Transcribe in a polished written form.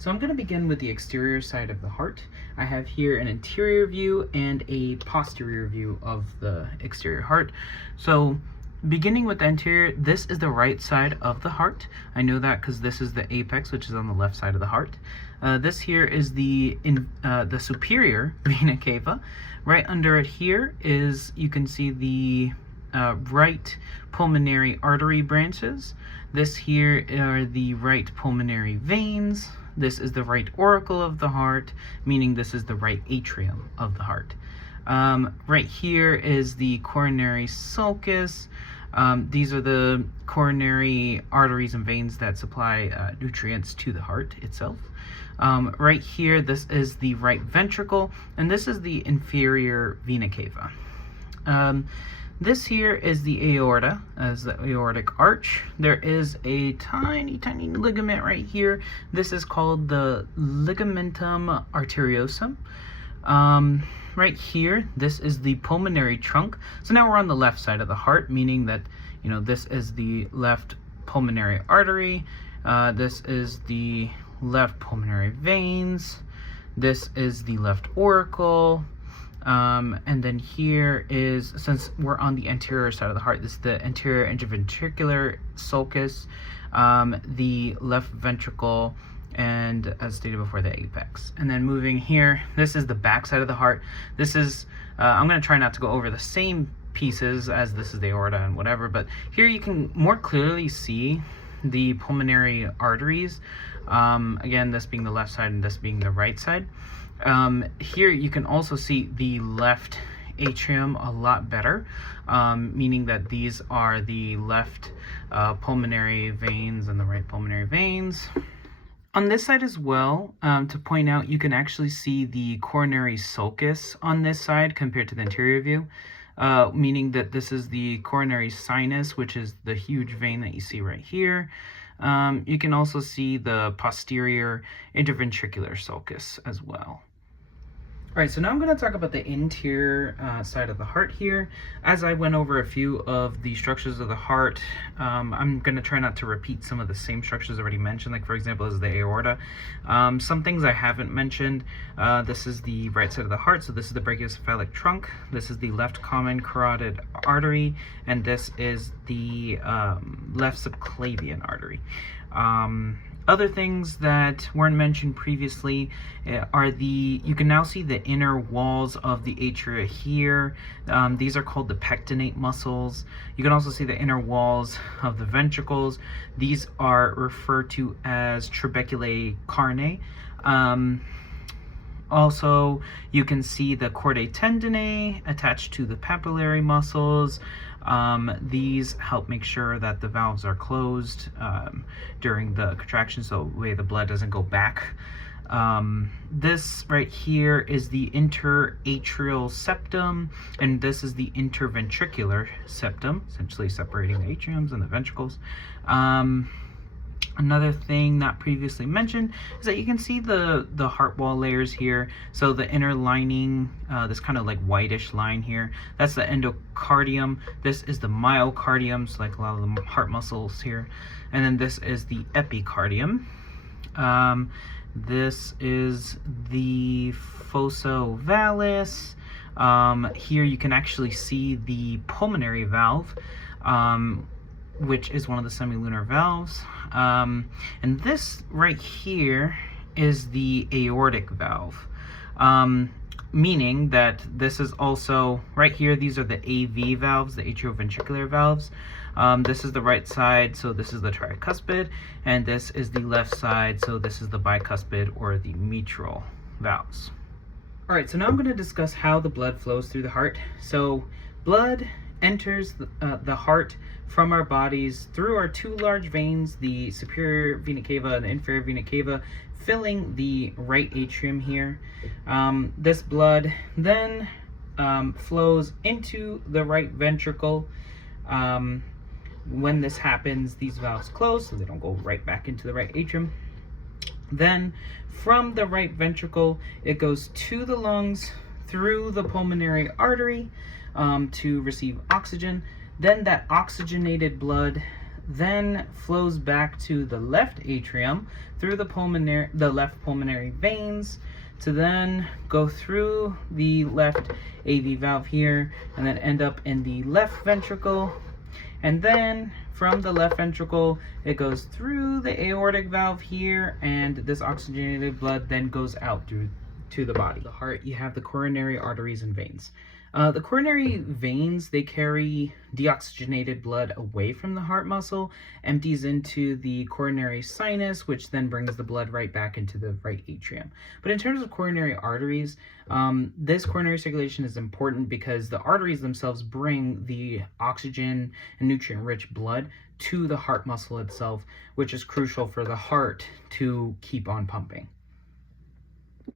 So I'm going to begin with the exterior side of the heart. I have here an interior view and a posterior view of the exterior heart. So beginning with the interior, this is the right side of the heart. I know that because this is the apex, which is on the left side of the heart. This here is the superior vena cava. Right under it here is, you can see the right pulmonary artery branches. This here are the right pulmonary veins. This is the right auricle of the heart, meaning this is the right atrium of the heart. Right here is the coronary sulcus. These are the coronary arteries and veins that supply nutrients to the heart itself. Right here, this is the right ventricle, and this is the inferior vena cava. This here is the aorta, as the aortic arch. There is a tiny ligament right here. This is called the ligamentum arteriosum. Right here, this is the pulmonary trunk. So now we're on the left side of the heart, meaning that, this is the left pulmonary artery. This is the left pulmonary veins. This is the left auricle. And then here is, since we're on the anterior side of the heart, this is the anterior interventricular sulcus, the left ventricle, and as stated before, the apex. And then moving here, this is the back side of the heart. This is, I'm going to try not to go over the same pieces as this is the aorta and whatever, but here you can more clearly see the pulmonary arteries. Again, this being the left side and this being the right side. Here you can also see the left atrium a lot better, meaning that these are the left pulmonary veins and the right pulmonary veins. On this side as well, to point out, you can actually see the coronary sulcus on this side compared to the anterior view, meaning that this is the coronary sinus, which is the huge vein that you see right here. You can also see the posterior interventricular sulcus as well. All right, so now I'm going to talk about the interior side of the heart here. As I went over a few of the structures of the heart, I'm going to try not to repeat some of the same structures already mentioned, like for example, is the aorta. Some things I haven't mentioned, this is the right side of the heart, so this is the brachiocephalic trunk, this is the left common carotid artery, and this is the left subclavian artery. Other things that weren't mentioned previously are you can now see the inner walls of the atria here. These are called the pectinate muscles. You can also see the inner walls of the ventricles. These are referred to as trabeculae carnae. Also, you can see the chordae tendineae attached to the papillary muscles. These help make sure that the valves are closed during the contraction, so the way the blood doesn't go back. This right here is the interatrial septum, and this is the interventricular septum, essentially separating the atriums and the ventricles. Another thing not previously mentioned is that you can see the heart wall layers here. So the inner lining, this kind of like whitish line here, that's the endocardium. This is the myocardium, so like a lot of the heart muscles here. And then this is the epicardium. This is the fossa ovalis. Here you can actually see the pulmonary valve, which is one of the semilunar valves. And this right here is the aortic valve, meaning that this is also, right here, these are the AV valves, the atrioventricular valves. This is the right side, so this is the tricuspid, and this is the left side, so this is the bicuspid or the mitral valves. All right, so now I'm going to discuss how the blood flows through the heart. So blood enters the heart from our bodies through our two large veins, the superior vena cava and the inferior vena cava, filling the right atrium here. This blood then flows into the right ventricle. When this happens, these valves close, so they don't go right back into the right atrium. Then from the right ventricle, it goes to the lungs through the pulmonary artery to receive oxygen. Then that oxygenated blood then flows back to the left atrium through the left pulmonary veins to then go through the left AV valve here and then end up in the left ventricle. And then from the left ventricle, it goes through the aortic valve here, and this oxygenated blood then goes out through to the body. The heart, you have the coronary arteries and veins. The coronary veins, they carry deoxygenated blood away from the heart muscle, empties into the coronary sinus, which then brings the blood right back into the right atrium. But in terms of coronary arteries, this coronary circulation is important because the arteries themselves bring the oxygen and nutrient-rich blood to the heart muscle itself, which is crucial for the heart to keep on pumping.